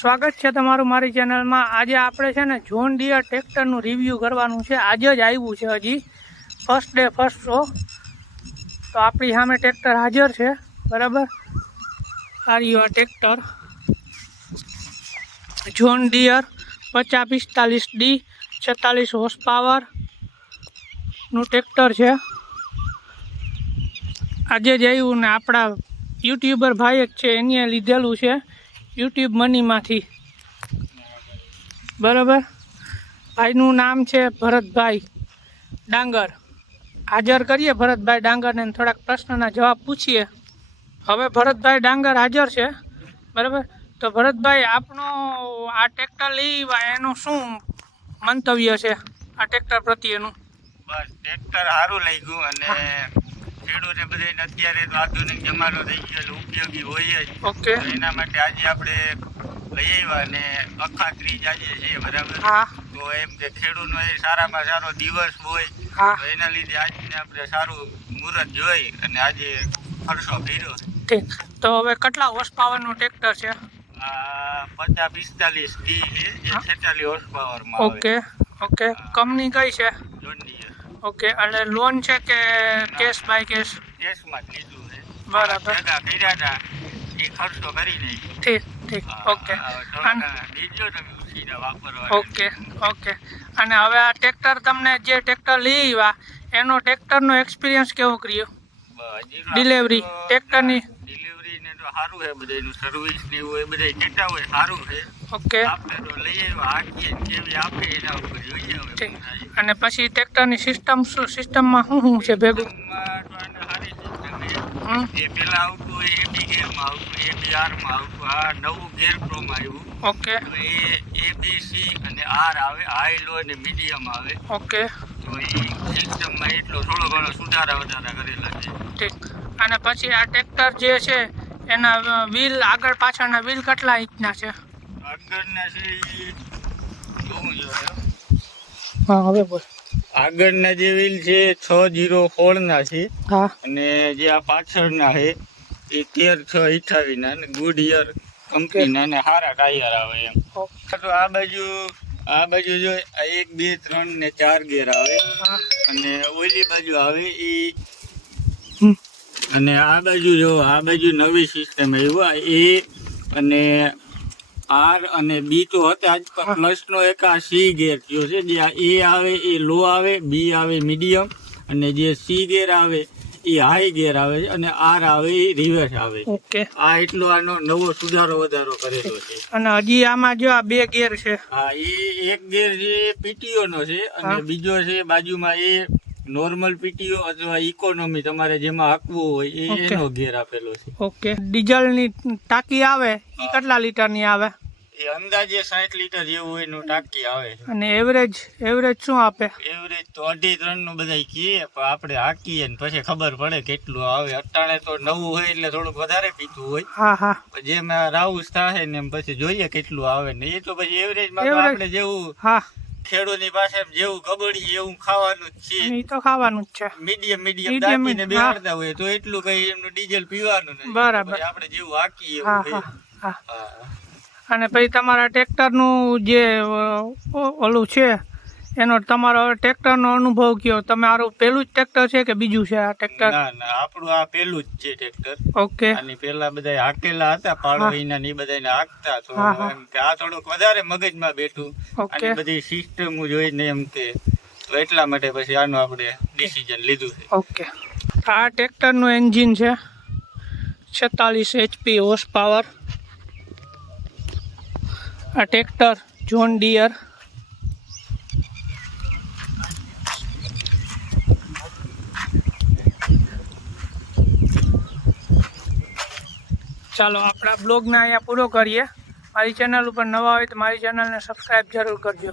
સ્વાગત છે તમારું મારી ચેનલમાં। આજે આપણે છે ને જોન ડિયર ટ્રેક્ટરનું રિવ્યૂ કરવાનું છે। આજે જ આવ્યું છે, હજી ફર્સ્ટ ડે ફર્સ્ટ શો। તો આપણી સામે ટ્રેક્ટર હાજર છે, બરાબર। આ રહ્યું આ tractor John Deere 5045D 46 horse પાવરનું ટ્રેક્ટર છે। આજે જ આવ્યું ને આપણા યુટ્યુબર ભાઈ જ છે, એને લીધેલું છે યુટ્યુબ મનીમાંથી, બરાબર। ભાઈનું નામ છે ભરતભાઈ ડાંગર। હાજર કરીએ ભરતભાઈ ડાંગરને, થોડાક પ્રશ્નના જવાબ પૂછીએ। હવે ભરતભાઈ ડાંગર હાજર છે, બરાબર। તો ભરતભાઈ, આપણો આ ટ્રેક્ટર લેવા એનું શું મંતવ્ય છે આ ટ્રેક્ટર પ્રત્યેનું? બસ ટ્રેક્ટર સારું લઈ ગયું અને ખેડૂતે બધાને અત્યારે તો આધુનિક જમાનો થઈ ગયો, ઉપયોગી હોય જ। ઓકે, એના માટે આજે આપણે લઈ આવ્યા અને અખાત્રીજ આજે છે, બરાબર। હા, તો એમ કે ખેડૂતનો એ સારામાં સારો દિવસ હોય, હા, તો એના લીધે આજને આપણે સારું મુહૂર્ત જોઈ અને આજે ખર્ચો કર્યો। ઠીક। તો હવે કેટલા હોર્સ પાવરનું ટ્રેક્ટર છે? આ 5045D છે, જે 46 હોર્સ પાવરમાં આવે। ઓકે ઓકે, કંપની કઈ છે? જોન ડિયર ઓકે, એટલે લોન છે કે કેશ બાય કેશ? કેશમાં જ લીધું છે, બરાબર, ભેગા કર્યા હતા એ ખર્ચો કરી નાખ્યો। ઠીક ઠીક, ઓકે ઓકે ઓકે। અને હવે આ ટ્રેક્ટર તમને જે ટ્રેક્ટર લઈ આવ્યા એનો ટ્રેક્ટરનો એક્સપિરિયન્સ કેવો કર્યો? ડિલિવરી ટ્રેક્ટરની ડિલિવરી ને તો સારું છે, બધાનું સર્વિસ ને એવું એ બધા કેતા હોય સારું છે। ઓકે, આપણે તો લઈ આવ્યા હાકીએ કેવી આપે એના ઉપર જોઈએ હવે। ઠીક। અને પછી ટ્રેક્ટરની સિસ્ટમમાં શું છે ભેગું? સારી સિસ્ટમ હમ, એ પેલા આવતું હોય એબી ગેરમાં આવતું, ABRમાં આવતું, આ નવું ગેર પ્રોમાં આવ્યું। ઓકે તો એ ABC અને R આવે, હાઈ લો અને મીડિયમ આવે। ઓકે, તો એ સિસ્ટમમાં એટલો થોડો ઘણો સુધારા વધારા કરેલા છે। ઠીક। અને પછી આ ટ્રેક્ટર જે છે એના વ્હીલ આગળ પાછળના વ્હીલ કેટલા ઇંચના છે? આગળના છે જોવું જોઈએ, હા હવે બોલ। આગળના જે વ્હીલ છે 6016 ના છે, હા, અને જે આ પાછળના છે એ 13628 ના, અને ગુડ યર કંપનીના અને સારા ટાયર આવે એમ। તો આ બાજુ જો 1 2 3 ને 4 ગેર આવે, હા, અને ઓલી બાજુ આવે એ, હમ, અને આ બાજુ જો આ બાજુ નવી સિસ્ટમ આવ્યું એ, અને R અને B તો હતા જ, પણ પ્લસ નો એક આ C ગેર થયો છે। જે આ A આવે એ લો આવે, B આવે મીડિયમ, અને જે C ગેર આવે એ હાઈ ગેર આવે છે, અને R આવે એ રિવર્સ આવે। ઓકે। આ એટલો આનો નવો સુધારો વધારો કરેલો છે। અને હજી આમાં જો આ 2 ગેર છે। હા, એ એક ગેર છે PTO નો છે, અને બીજો છે બાજુમાં એ નોર્મલ PTO અથવા ઇકોનોમી, તમારે જેમાં હાંકવું હોય એનો ગેર આપેલો છે। ઓકે। ડીઝલની ટાંકી આવે એ કેટલા લીટરની આવે? એ અંદાજે 60 લીટર જેવું એનું ટાંકી આવે છે। અને એવરેજ શું આપે? એવરેજ તો 2.5-3 નું બધા કીએ, પણ આપણે હાંકીએ ને પછી ખબર પડે કેટલું આવે। અટાણે તો નવું હોય એટલે થોડુંક વધારે પીતું હોય, હા હા, જેમ રાઉસ થાય ને એમ પછી જોઈએ કેટલું આવે ને, એ તો પછી એવરેજમાં તો આપણે જેવું હા, ખેડૂતની પાસે જેવું કબડી એવું ખાવાનું જ છે। એ તો ખાવાનું જ છે। મીડિયમ દાંતીને બેહાડતા હોય તો એટલું કઈ એમનું ડીઝલ પીવાનું નથી, બરાબર, આપણે જેવું હાંકીએ હા એવું હા હા। અને પછી તમારા ટ્રેક્ટરનું જે ઓલું છે એનો તમારો ટ્રેક્ટરનો અનુભવ કયો? તમારું પહેલું જ ટ્રેક્ટર છે કે બીજું છે આ ટ્રેક્ટર? ના ના, આપણું આ પહેલું જ છે ટ્રેક્ટર। ઓકે, આની પેલા બધા હાકેલા હતા, પાડોઈના ને બધાને હાંકતા, તો એમ કે આ થોડુંક વધારે મગજમાં બેઠું, આની બધી સિસ્ટમ જોઈને એમ કે, તો એટલા માટે પછી આનું આપણે ડિસિઝન લીધું છે। ઓકે। આ ટ્રેક્ટરનું એન્જિન છે 46 HP હોર્સ પાવર। આ ટ્રેક્ટર જોન ડિયર ચાલો આપણા બ્લોગને અહીંયા પૂરો કરીએ। મારી ચેનલ ઉપર નવા હોય તો મારી ચેનલને સબસ્ક્રાઈબ જરૂર કરજો।